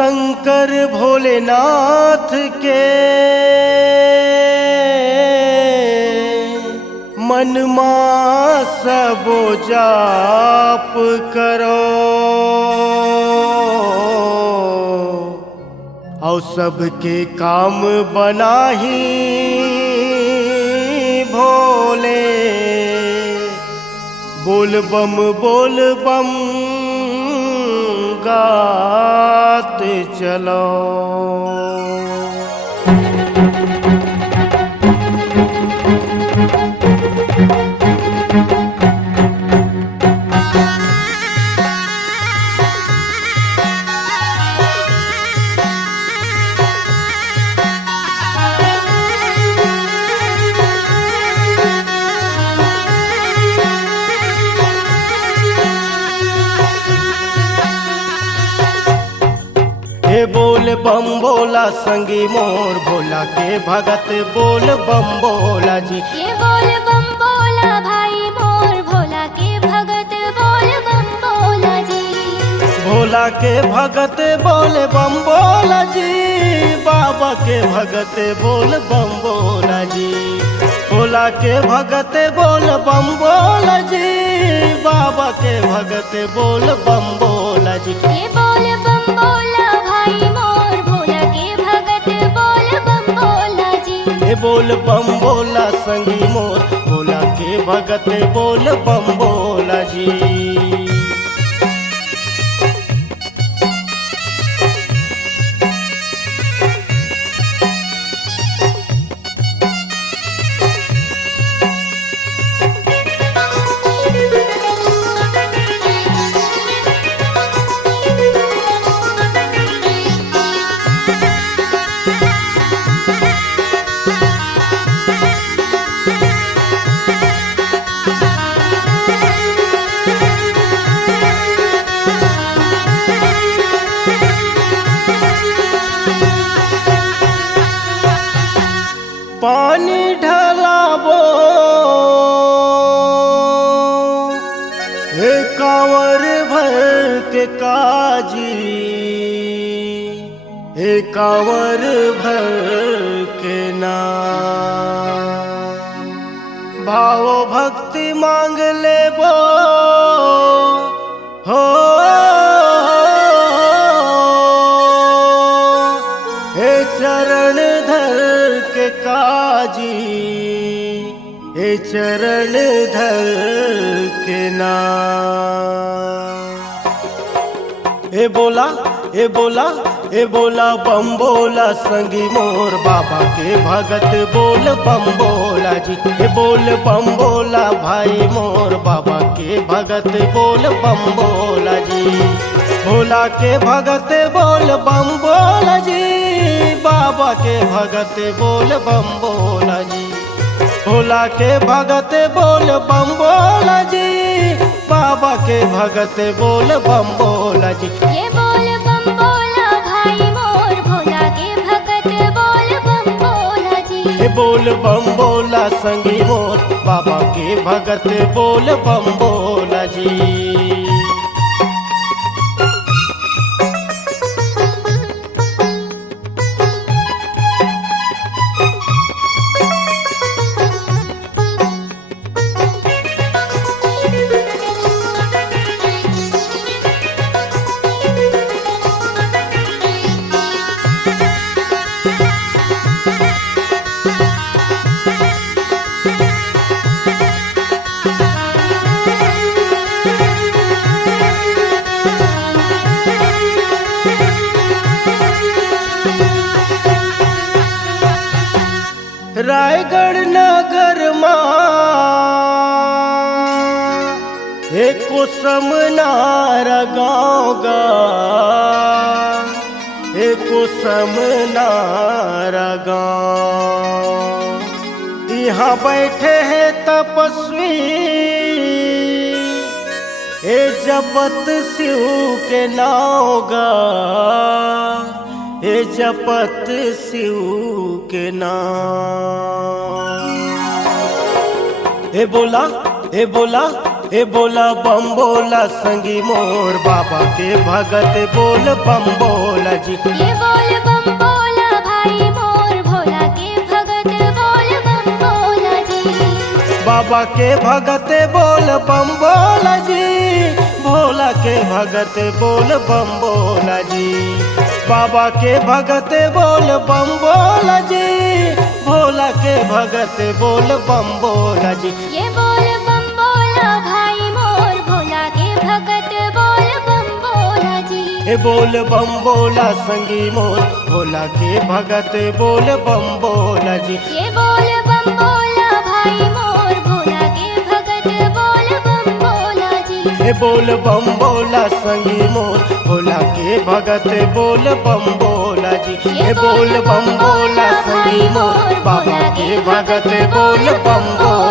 शंकर भोलेनाथ के मनमा सबो जाप करो और सबके काम बनाही भोले। बोल बम गात चलो। हे बोल बम बोला संगी मोर भोला के भगत बोल बम बोला जी। ये बोल बम बोला भाई मोर भोला के भगत बोल बम बोला जी। भोला के भगत बोल बम बोला जी। बाबा के भगत बोल बम बोला जी। भोला के भगत बोल बम बोला जी। बाबा के भगत बोल बम बोला जी। ये बोल बम बोला भाई मोर भोला के भगत बोल बम बोला जी। हे बोल बम बोला संगी मोर भोला के भगत बोल बम बोला जी। पानी ढलाबो हे कांवर भर के काजी। हे कांवर भर के ना भाव भक्ति मांग लेबो हो। हे चरण धर के काजी। हे चरण धर के ना। हे बोला हे बोला हे बोला बम बोला संगी मोर बाबा के भगत बोल बम बोला जी। हे बोल बम बोला भाई मोर बाबा के भगत बोल बम बोला जी। भोला के भगत बोल बम बोला जी। बाबा के भगत बोल बम बोला जी। भोला के भगत बोल बम बोला जी। बाबा के भगत बोल बम बोला जी। ये बोल बम बोला भाई मोर भोला के भगत बोल बम बोला जी। हे बोल बम बोला संगी मोर बाबा के भगत बोल बम बोला जी। रायगढ़ नगर एको समनारा गाँव गा। एको समनारा गाँव। यहाँ बैठे हैं तपस्वी हे जपत शिव के नाव गा। हे जपत शिव के नाम। हे बोला ए बोला बम बोला संगी मोर बाबा के भगत बोल बम बोला जी। ये बोल बम बोला भाई मोर भोला के भगत बोल बम बोला जी। बाबा के भगत बोल बम बोला जी, भोला के भगत बोल बम बोला जी। बाबा के भगत बोल बम बोला जी, भोला के भगत बोल बम बोला जी। ये बोल बम बोला भाई मोर भोला के भगत बोल बम बोला जी। ए बोल बम बोला संगी मोर भोला के भगत बोल बम बोला जी। ये बोल बम बोला भाई मोर भोला के भगत बोल बम बोला जी। ए बोल बम बोला संगी मोर भोला के भगत बोल बम बोला जी। ए बोल बम बोला संगी मोर बाबा के भगत बोल बम बोला।